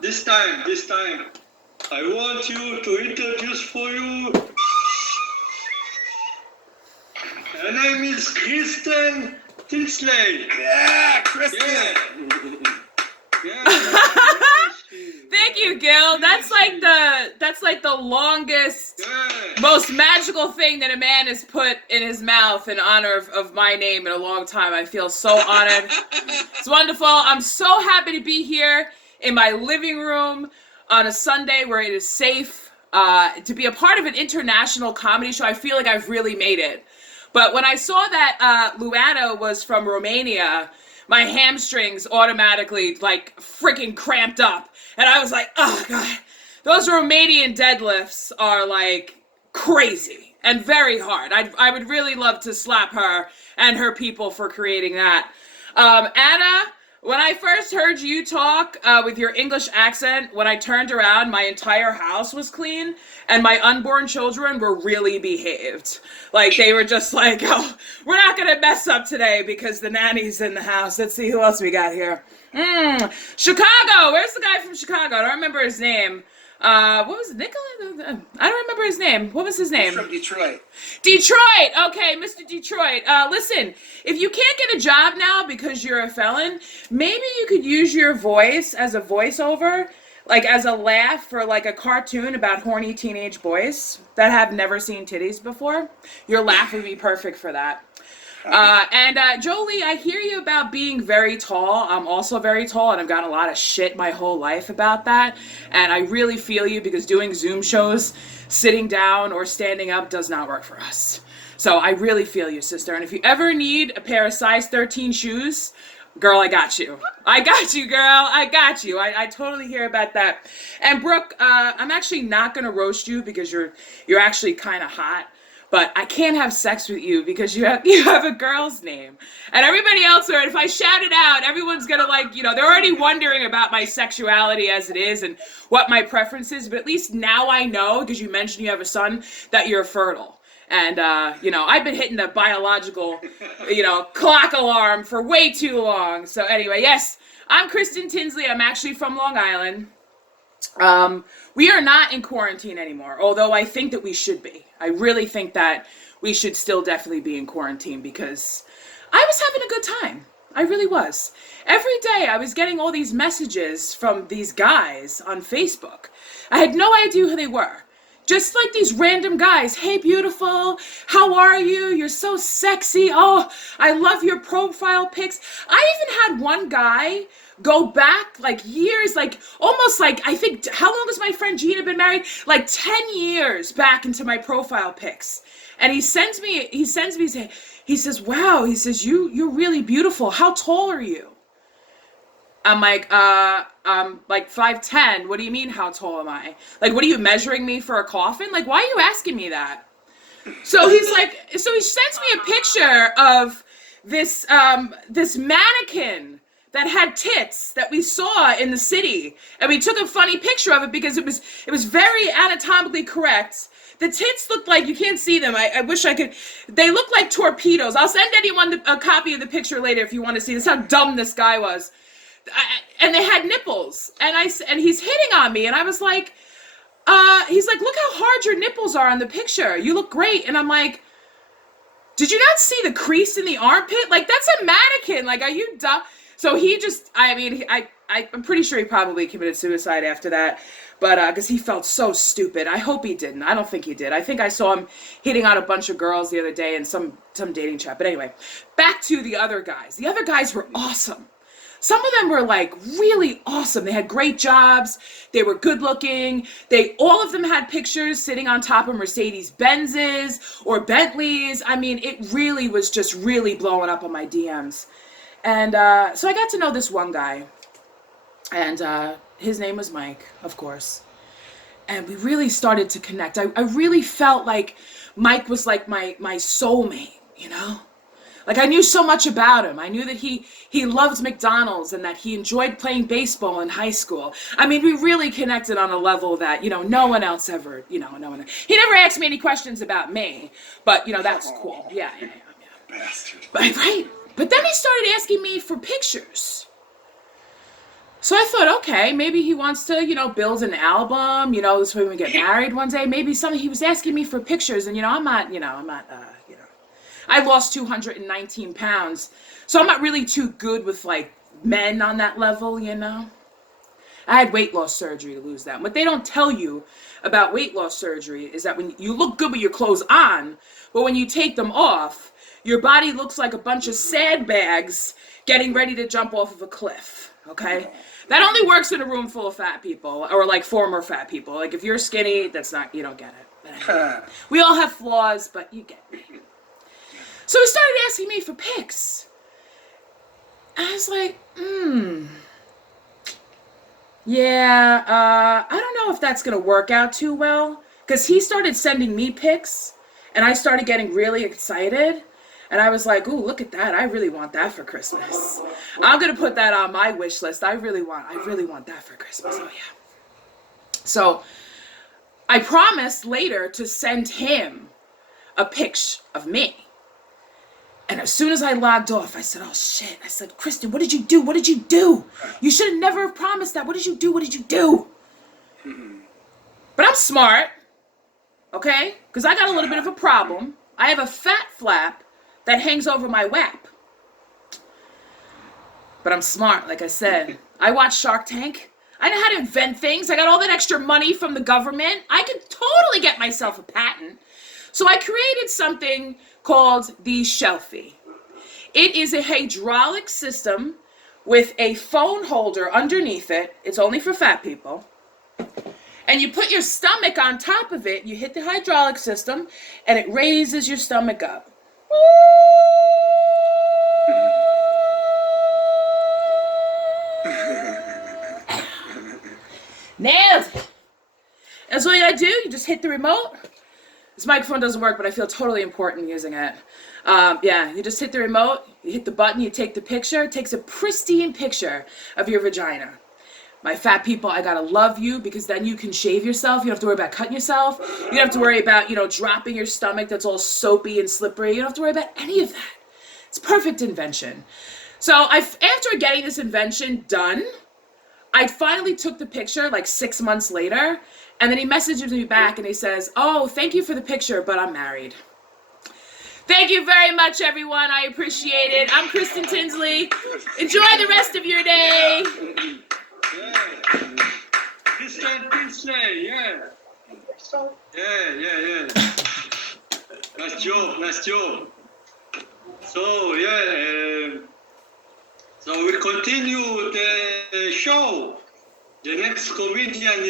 This time, I want you to introduce for you. Her name is Kristen Tinsley. Yeah, Kristen. Yeah. Thank you, Gil. That's like the longest, most magical thing that a man has put in his mouth in honor of my name in a long time. I feel so honored. It's wonderful. I'm so happy to be here in my living room on a Sunday where it is safe to be a part of an international comedy show. I feel like I've really made it. But when I saw that Luana was from Romania, my hamstrings automatically like freaking cramped up. And I was like, oh God, those Romanian deadlifts are like crazy and very hard. I would really love to slap her and her people for creating that. Anna, when I first heard you talk with your English accent, when I turned around, my entire house was clean and my unborn children were really behaved. Like they were just like, oh, we're not going to mess up today because the nanny's in the house. Let's see who else we got here. Chicago. Where's the guy from Chicago? I don't remember his name. What was it? Nicola? I don't remember his name. What was his name? He's from Detroit. Detroit. Okay, Mr. Detroit. Listen, if you can't get a job now because you're a felon, maybe you could use your voice as a voiceover, like as a laugh for like a cartoon about horny teenage boys that have never seen titties before. Your laugh would be perfect for that. Jolie, I hear you about being very tall. I'm also very tall, and I've gotten a lot of shit my whole life about that. And I really feel you because doing Zoom shows, sitting down or standing up does not work for us. So I really feel you, sister. And if you ever need a pair of size 13 shoes, girl, I got you. I got you, girl. I got you. I totally hear about that. And Brooke, I'm actually not going to roast you because you're actually kind of hot. But I can't have sex with you because you have a girl's name. And everybody else, if I shout it out, everyone's going to like, they're already wondering about my sexuality as it is and what my preference is. But at least now I know, because you mentioned you have a son, that you're fertile. And, I've been hitting the biological, clock alarm for way too long. So anyway, yes, I'm Kristen Tinsley. I'm actually from Long Island. We are not in quarantine anymore, although I think that we should be. I really think that we should still definitely be in quarantine because I was having a good time. I really was. Every day I was getting all these messages from these guys on Facebook. I had no idea who they were. Just like these random guys. Hey, beautiful. How are you? You're so sexy. Oh, I love your profile pics. I even had one guy go back like years, like almost like, I think, how long has my friend Gina been married? Like 10 years back into my profile pics. And he sends me, he says, wow, he says, you're really beautiful. How tall are you? I'm like 5'10". What do you mean, how tall am I? Like, what are you measuring me for a coffin? Like, why are you asking me that? So he sends me a picture of this mannequin that had tits that we saw in the city. And we took a funny picture of it because it was very anatomically correct. The tits looked like, you can't see them. I wish I could. They look like torpedoes. I'll send anyone a copy of the picture later if you want to see this, how dumb this guy was. And they had nipples. And he's hitting on me. And I was like, he's like, look how hard your nipples are on the picture. You look great. And I'm like, did you not see the crease in the armpit? Like, that's a mannequin. Like, are you dumb? So he just, I'm pretty sure he probably committed suicide after that. But, because he felt so stupid. I hope he didn't. I don't think he did. I think I saw him hitting on a bunch of girls the other day in some dating chat. But anyway, back to the other guys. The other guys were awesome. Some of them were like really awesome. They had great jobs. They were good looking. All of them had pictures sitting on top of Mercedes Benzes or Bentleys. I mean, it really was just really blowing up on my DMs. And so I got to know this one guy. And his name was Mike, of course. And we really started to connect. I really felt like Mike was like my soulmate, Like, I knew so much about him. I knew that he loved McDonald's and that he enjoyed playing baseball in high school. I mean, we really connected on a level that, no one else ever, He never asked me any questions about me, but, that's cool. Yeah. Bastard. Right. But then he started asking me for pictures. So I thought, okay, maybe he wants to, build an album, this way we get married one day. Maybe something. He was asking me for pictures, and I'm not, I lost 219 pounds, so I'm not really too good with like men on that level, I had weight loss surgery to lose that. And what they don't tell you about weight loss surgery is that when you look good with your clothes on, but when you take them off, your body looks like a bunch of sandbags getting ready to jump off of a cliff, okay? That only works in a room full of fat people, or like former fat people. Like if you're skinny, you don't get it. But anyway, we all have flaws, but you get me. So he started asking me for pics. I was like, yeah, I don't know if that's going to work out too well. Because he started sending me pics, and I started getting really excited. And I was like, ooh, look at that. I really want that for Christmas. I'm going to put that on my wish list. I really want that for Christmas. Oh, yeah. So I promised later to send him a picture of me. And as soon as I logged off, I said, oh, shit. I said, Kristen, what did you do? What did you do? You should have never promised that. What did you do? What did you do? But I'm smart, okay? Because I got a little bit of a problem. I have a fat flap that hangs over my wap. But I'm smart, like I said. I watch Shark Tank. I know how to invent things. I got all that extra money from the government. I could totally get myself a patent. So I created something called the Shelfie. It is a hydraulic system with a phone holder underneath it. It's only for fat people. And you put your stomach on top of it. You hit the hydraulic system, and it raises your stomach up. Nailed it. That's all you gotta do. You just hit the remote. This microphone doesn't work, but I feel totally important using it. Yeah, you just hit the remote, you hit the button, you take the picture. It takes a pristine picture of your vagina. My fat people, I gotta love you, because then you can shave yourself. You don't have to worry about cutting yourself. You don't have to worry about, dropping your stomach that's all soapy and slippery. You don't have to worry about any of that. It's a perfect invention. So after getting this invention done, I finally took the picture like 6 months later, and then he messages me back and he says, oh, thank you for the picture, but I'm married. Thank you very much, everyone. I appreciate it. I'm Kristen Tinsley. Enjoy the rest of your day. Yeah. Kristen Tinsley, yeah. Yeah. Nice job. So, yeah. So we'll continue the show. The next comedian